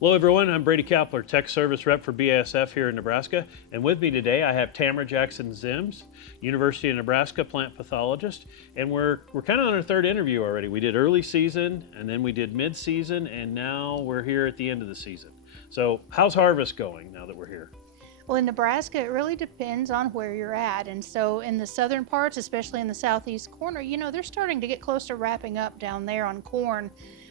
Hello everyone, I'm Brady Kapler, Tech Service Rep for BASF here in Nebraska, and with me today I have Tamra Jackson-Ziems, University of Nebraska Plant Pathologist, and we're kind of on our third interview already. We did early season, and then we did mid-season, and now we're here at the end of the season. So how's harvest going now that we're here? Well, in Nebraska, it really depends on where you're at. And so in the southern parts, especially in the southeast corner, they're starting to get close to wrapping up down there on corn.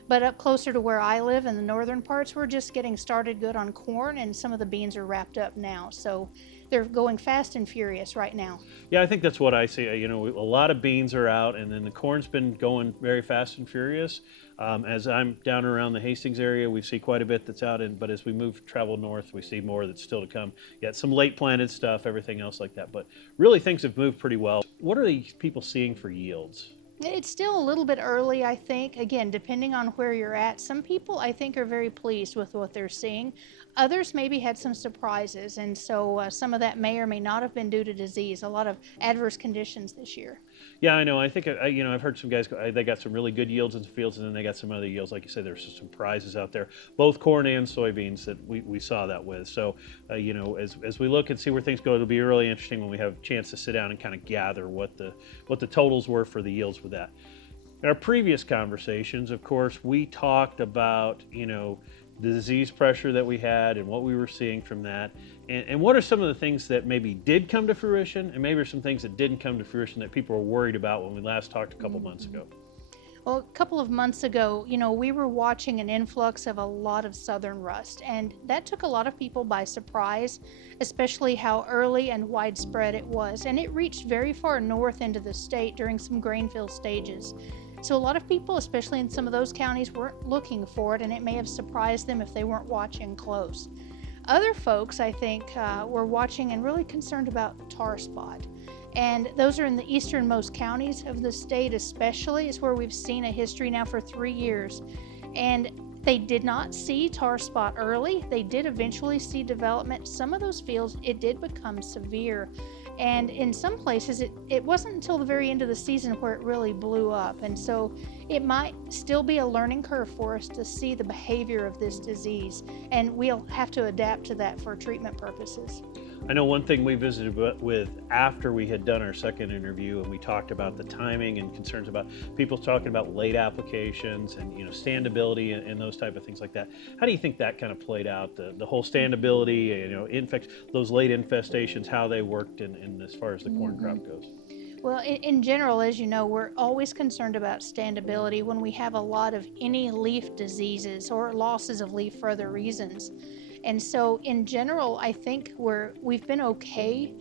But up closer to where I live in the northern parts, we're just getting started good on corn, and some of the beans are wrapped up now. So they're going fast and furious right now. Yeah, I think that's what I see. A lot of beans are out, and then the corn's been going very fast and furious. As I'm down around the Hastings area, we see quite a bit that's out, but as we travel north, we see more that's still to come. Yet some late planted stuff, everything else like that. But really, things have moved pretty well. What are these people seeing for yields? It's still a little bit early, I think. Again, depending on where you're at, some people I think are very pleased with what they're seeing. Others maybe had some surprises, and so some of that may or may not have been due to disease. A lot of adverse conditions this year. Yeah, I know. I think I've heard some guys they got some really good yields in the fields, and then they got some other yields, like you said. There's some prizes out there, both corn and soybeans that we saw that with. So as we look and see where things go, it'll be really interesting when we have a chance to sit down and kind of gather what the totals were for the yields with that. In our previous conversations, of course, we talked about the disease pressure that we had and what we were seeing from that. And what are some of the things that maybe did come to fruition, and maybe some things that didn't come to fruition that people were worried about when we last talked a couple months ago? Well, a couple of months ago, we were watching an influx of a lot of southern rust, and that took a lot of people by surprise, especially how early and widespread it was. And it reached very far north into the state during some grain fill stages. So a lot of people, especially in some of those counties, weren't looking for it, and it may have surprised them if they weren't watching close. Other folks, I think, were watching and really concerned about tar spot. And those are in the easternmost counties of the state especially. It's where we've seen a history now for 3 years. And they did not see tar spot early. They did eventually see development. Some of those fields, it did become severe. And in some places, it wasn't until the very end of the season where it really blew up. And so it might still be a learning curve for us to see the behavior of this disease. And we'll have to adapt to that for treatment purposes. I know one thing we visited with after we had done our second interview, and we talked about the timing and concerns about people talking about late applications and standability and those type of things like that. How do you think that kind of played out? The whole standability, those late infestations, how they worked in as far as the corn crop goes. Well, in general, as you know, we're always concerned about standability when we have a lot of any leaf diseases or losses of leaf for other reasons. And so in general, I think we've been okay.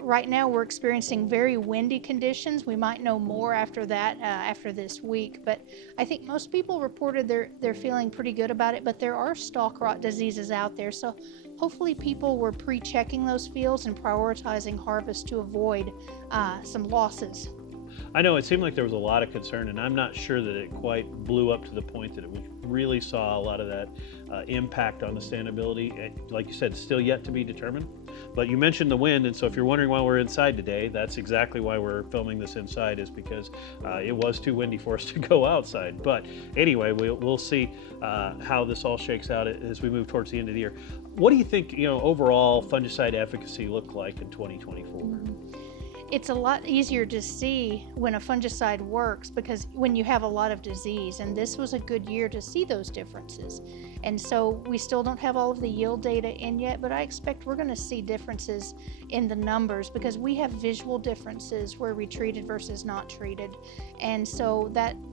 Right now we're experiencing very windy conditions. We might know more after that, after this week, but I think most people reported they're feeling pretty good about it, but there are stalk rot diseases out there. So hopefully people were pre-checking those fields and prioritizing harvest to avoid some losses. I know it seemed like there was a lot of concern, and I'm not sure that it quite blew up to the point that we really saw a lot of that impact on the standability. Like you said, still yet to be determined. But you mentioned the wind, and so if you're wondering why we're inside today, that's exactly why we're filming this inside, is because it was too windy for us to go outside. But anyway, we'll see how this all shakes out as we move towards the end of the year. What do you think, overall fungicide efficacy looked like in 2024? It's a lot easier to see when a fungicide works because when you have a lot of disease, and this was a good year to see those differences. And so we still don't have all of the yield data in yet, but I expect we're going to see differences in the numbers because we have visual differences where we treated versus not treated. And so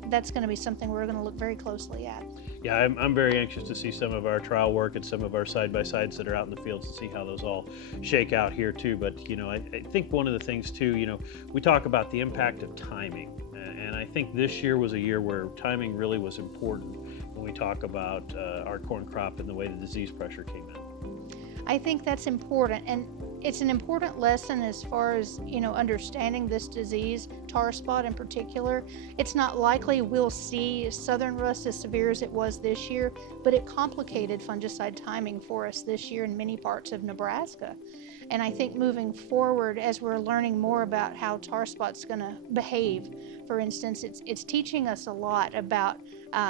that's going to be something we're going to look very closely at. Yeah, I'm very anxious to see some of our trial work and some of our side-by-sides that are out in the fields to see how those all shake out here too. But, I think one of the things too, we talk about the impact of timing. And I think this year was a year where timing really was important when we talk about our corn crop and the way the disease pressure came in. I think that's important, and it's an important lesson as far as understanding this disease, tar spot in particular. It's not likely we'll see southern rust as severe as it was this year, but it complicated fungicide timing for us this year in many parts of Nebraska. And I think moving forward, as we're learning more about how tar spot's going to behave, for instance, it's teaching us a lot about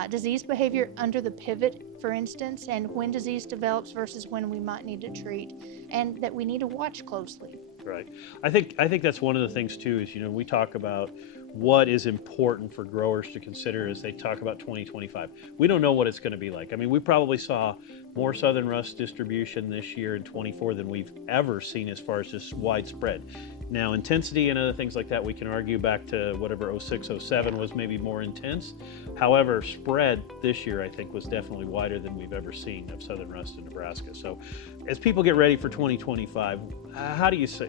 disease behavior under the pivot for instance, and when disease develops versus when we might need to treat, and that we need to watch closely. Right. I think that's one of the things too is, we talk about what is important for growers to consider as they talk about 2025. We don't know what it's going to be like. I mean, we probably saw more southern rust distribution this year in 24 than we've ever seen as far as just widespread. Now, intensity and other things like that, we can argue back to whatever 06, 07 was maybe more intense. However, spread this year, I think, was definitely wider than we've ever seen of southern rust in Nebraska. So as people get ready for 2025, how do you say,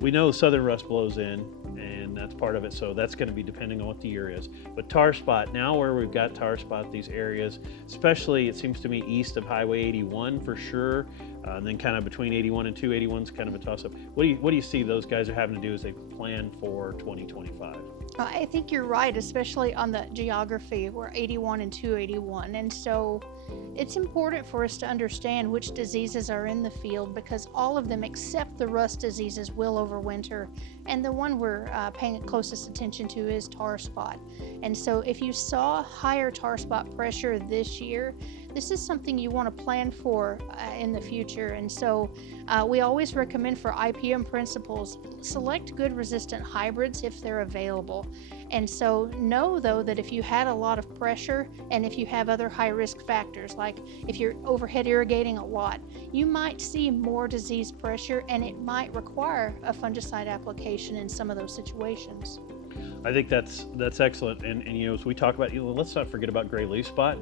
we know southern rust blows in, and that's part of it. So that's going to be depending on what the year is. But tar spot, now where we've got tar spot, these areas, especially it seems to me east of Highway 81 for sure, and then kind of between 81 and 281 is kind of a toss-up. What do you see those guys are having to do as they plan for 2025? I think you're right, especially on the geography. We're 81 and 281. And so it's important for us to understand which diseases are in the field, because all of them except the rust diseases will overwinter. And the one we're paying closest attention to is tar spot. And so if you saw higher tar spot pressure this year, this is something you want to plan for in the future. And so we always recommend for IPM principles, select good resistant hybrids if they're available. And so know though that if you had a lot of pressure and if you have other high risk factors, like if you're overhead irrigating a lot, you might see more disease pressure and it might require a fungicide application in some of those situations. I think that's excellent. And as we talk about, let's not forget about gray leaf spot.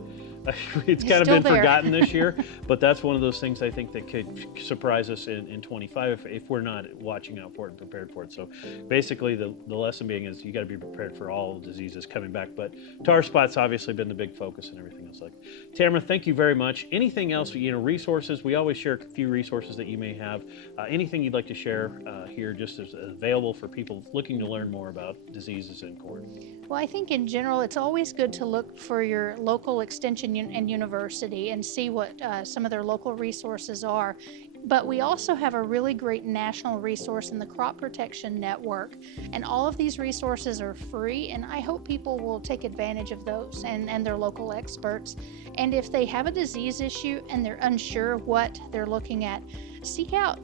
It's kind of been forgotten this year, but that's one of those things I think that could surprise us in 25 if we're not watching out for it and prepared for it. So basically the lesson being is you got to be prepared for all diseases coming back, but tar spot's obviously been the big focus and everything else. Like Tamra, thank you very much. Anything else, resources, we always share a few resources that you may have. Anything you'd like to share here just as available for people looking to learn more about diseases in corn? Well, I think in general, it's always good to look for your local extension and university and see what some of their local resources are. But we also have a really great national resource in the Crop Protection Network. And all of these resources are free, and I hope people will take advantage of those and their local experts. And if they have a disease issue and they're unsure what they're looking at, seek out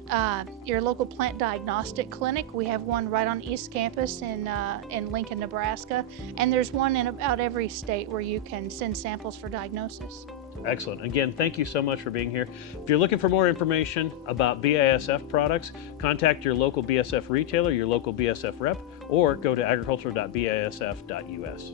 your local plant diagnostic clinic. We have one right on East Campus in Lincoln, Nebraska, and there's one in about every state where you can send samples for diagnosis. Excellent. Again, thank you so much for being here. If you're looking for more information about BASF products, contact your local BASF retailer, your local BASF rep, or go to agriculture.basf.us.